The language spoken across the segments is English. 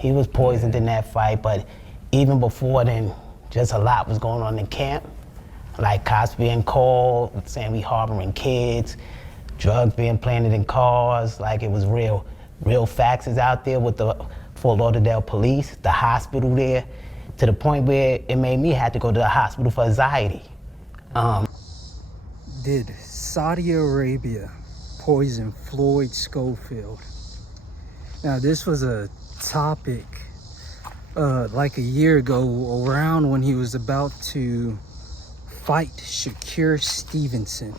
He was poisoned in that fight, but even before then, just a lot was going on in camp. Like cops being called, saying we harboring kids, drugs being planted in cars, like it was real. Real faxes out there with the Fort Lauderdale police, the hospital there, to the point where it made me have to go to the hospital for anxiety. Did Saudi Arabia poison Floyd Schofield? Now, this was a topic like a year ago, around when he was about to fight Shakur Stevenson.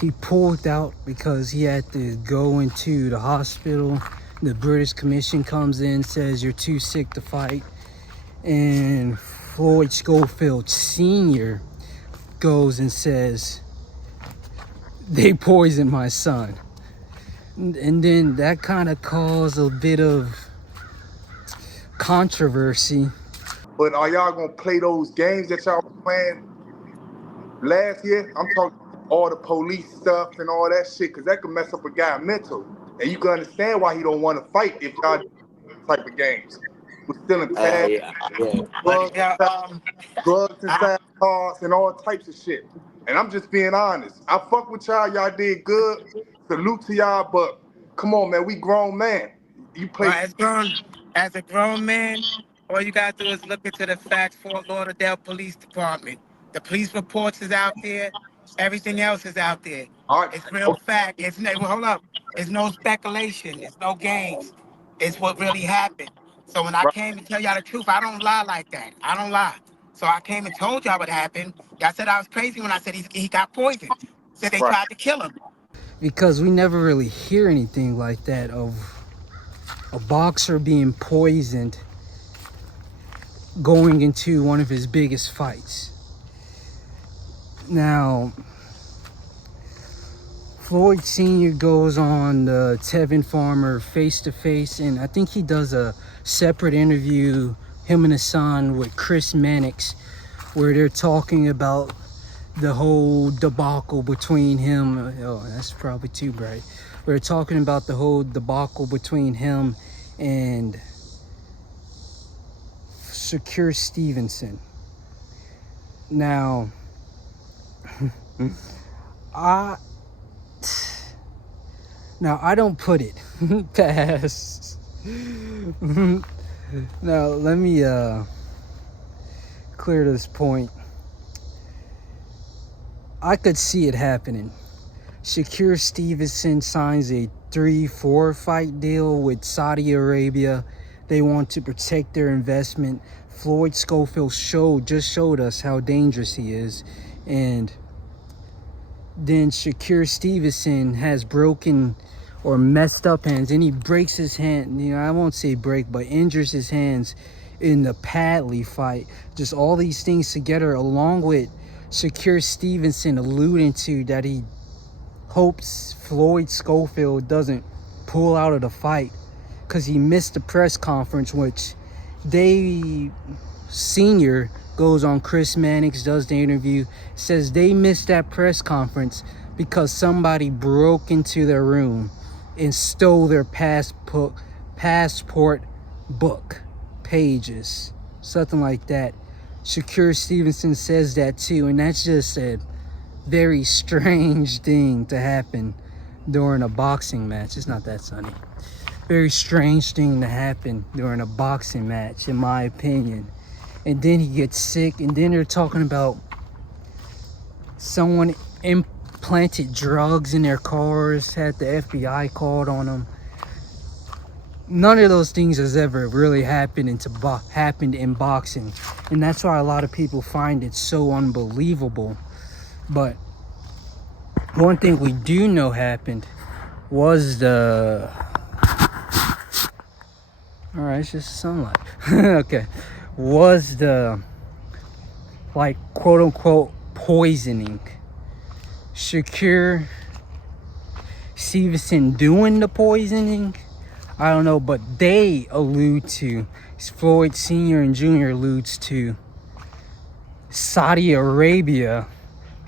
He pulled out because he had to go into the hospital. The British Commission comes in, says you're too sick to fight. And Floyd Schofield Sr. goes and says, they poisoned my son. And then that kind of caused a bit of controversy. But are y'all gonna play those games that y'all were playing last year? I'm talking all the police stuff and all that shit, because that could mess up a guy mental. And you can understand why he don't want to fight if y'all do type of games. We're still in past, drugs inside cars and all types of shit. And I'm just being honest. I fuck with y'all. Y'all did good. Salute to y'all, but come on, man. We grown man. You play as a grown man, all you gotta do is look into the facts. Fort Lauderdale Police Department. The police reports is out there. Everything else is out there. all right. It's real fact. It's hold up. It's no speculation. It's no games. It's what really happened. So when I came to tell y'all the truth, I don't lie like that. I don't lie. So I came and told y'all what happened. Y'all said I was crazy when I said he got poisoned. Said they tried to kill him. Because we never really hear anything like that of a boxer being poisoned going into one of his biggest fights. Now, Floyd Sr. goes on the Tevin Farmer face-to-face, and I think he does a separate interview, him and his son, with Chris Mannix, where they're talking about the whole debacle between him. Oh, that's probably too bright. We're talking about the whole debacle between him and Shakur Stevenson. Now, I don't put it past. Now, let me clear this point. I could see it happening. Shakur Stevenson signs a 3-4 fight deal with Saudi Arabia. They want to protect their investment. Floyd Schofield just showed us how dangerous he is. And then Shakur Stevenson has broken or messed up hands, and he breaks his hand. I won't say break, but injures his hands in the Padley fight. Just all these things together, along with Shakur Stevenson alluding to that he hopes Floyd Schofield doesn't pull out of the fight because he missed the press conference, which Senior goes on Chris Mannix, does the interview, says they missed that press conference because somebody broke into their room and stole their passport book pages, something like that. Shakur Stevenson says that too, and that's just a very strange thing to happen during a boxing match. It's not that sunny. Very strange thing to happen during a boxing match, in my opinion. And then he gets sick, and then they're talking about someone implanted drugs in their cars, had the FBI called on them. None of those things has ever really happened in boxing, and that's why a lot of people find it so unbelievable. But one thing we do know happened was it's just sunlight. Okay. Was the, like, quote unquote poisoning. Shakur Stevenson doing the poisoning? I don't know, but they allude to, Floyd Sr. and Jr. alludes to Saudi Arabia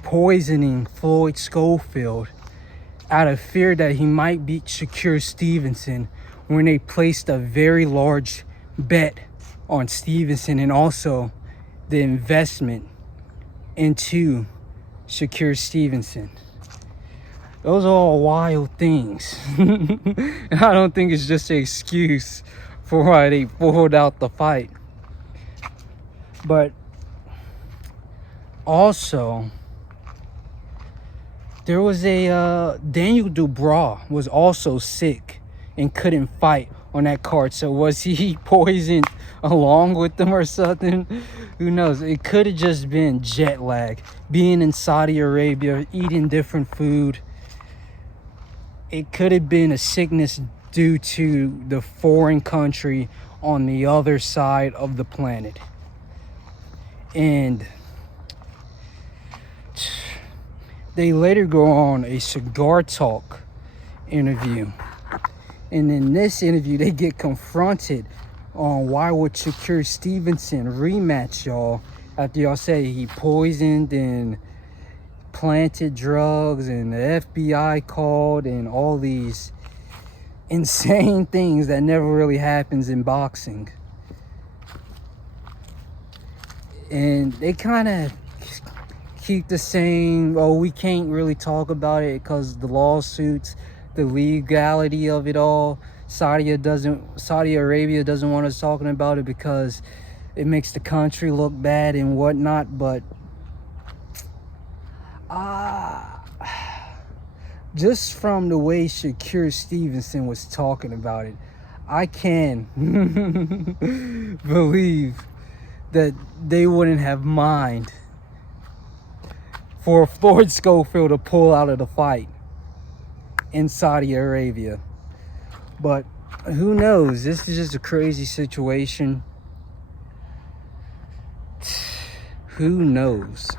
poisoning Floyd Schofield out of fear that he might beat Shakur Stevenson, when they placed a very large bet on Stevenson, and also the investment into Shakur Stevenson. Those are all wild things. I don't think it's just an excuse for why they pulled out the fight. But also, there was a Daniel Dubois was also sick and couldn't fight on that card. So was he poisoned along with them or something? Who knows? It could have just been jet lag, being in Saudi Arabia, eating different food. It could have been a sickness due to the foreign country on the other side of the planet. And they later go on a Cigar Talk interview. And in this interview, they get confronted on why would Shakur Stevenson rematch y'all after y'all say he poisoned and planted drugs and the FBI called and all these insane things that never really happens in boxing. And they kind of keep the same, oh, we can't really talk about it because the lawsuits, the legality of it all. Saudi Arabia doesn't want us talking about it because it makes the country look bad and whatnot. But just from the way Shakur Stevenson was talking about it, I can believe that they wouldn't have mind for Floyd Schofield to pull out of the fight in Saudi Arabia. But who knows? This is just a crazy situation. Who knows?